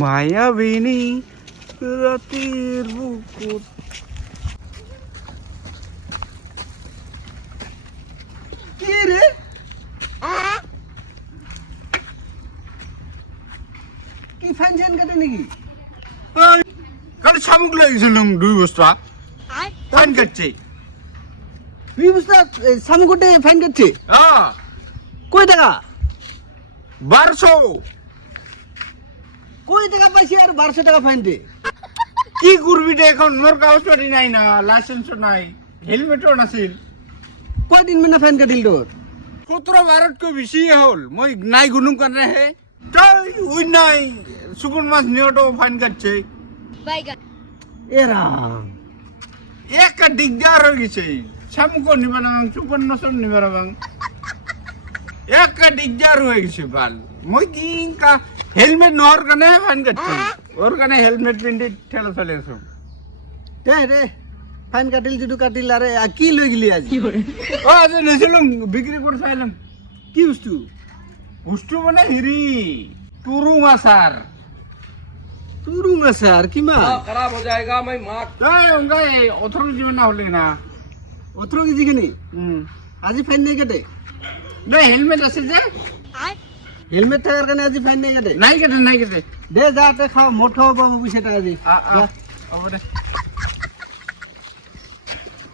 মায়াবিনী রাতের বুকুর কি রে কি ফাইন ফাইন কাটে নাকি কাল শামুক লাগিয়েছিলাম 2 বস্তা ফাইন কাটছে তুই বুঝতে সামু কোটে ফাইন কাটছে হ্যাঁ কই টাকা 1200 কই টাকা পাইছি আর 1200 টাকা ফাইন দে কি করবি রে এখন মোর কাগজপত্র নাই না লাইসেন্সও নাই হেলমেটও নাছিল কয়দিন মানে ফাইন কাটিল তোর 17-12 কো বেশি হল মই নাই গুনুম কারণে হে তাই ওই নাই সুগুন মাছ নিয়টো ফাইন কাটছে এরাম একটা দিগদার হয়ে গেছে শামুক নিবে না সুগুন মাছ নিবে না একটা দিগদার হয়ে গেছে বাল মই দিন কা হেলমেট নহর কারণে ফাইন কাটছে ওর কারণে হেলমেট পিন্ডি ঠেলা চলে আসো তাই রে ফাইন কাটিল যেটু কাটিল আরে আর কি লই গেলি আজ ও আজ নিয়েছিলাম বিক্রি করে চাইলাম কি বস্তু উষ্টু মানে হিরি তুরুং আসার তুরুং আছে আর কি মা खराब हो जाएगा मैं माँ তাই ওঙ্গা 18 কেজি না হলে না 18 কেজি কেনি হুম আজি ফাইন নাই কাটে না হেলমেট আছে যে হেলমেট থাকার কারণে আজি ফাইন নাই কাটে নাই কেটে দে যা তে খাও মোট খাও বাবু 20 টাকা দি আ আ ওরে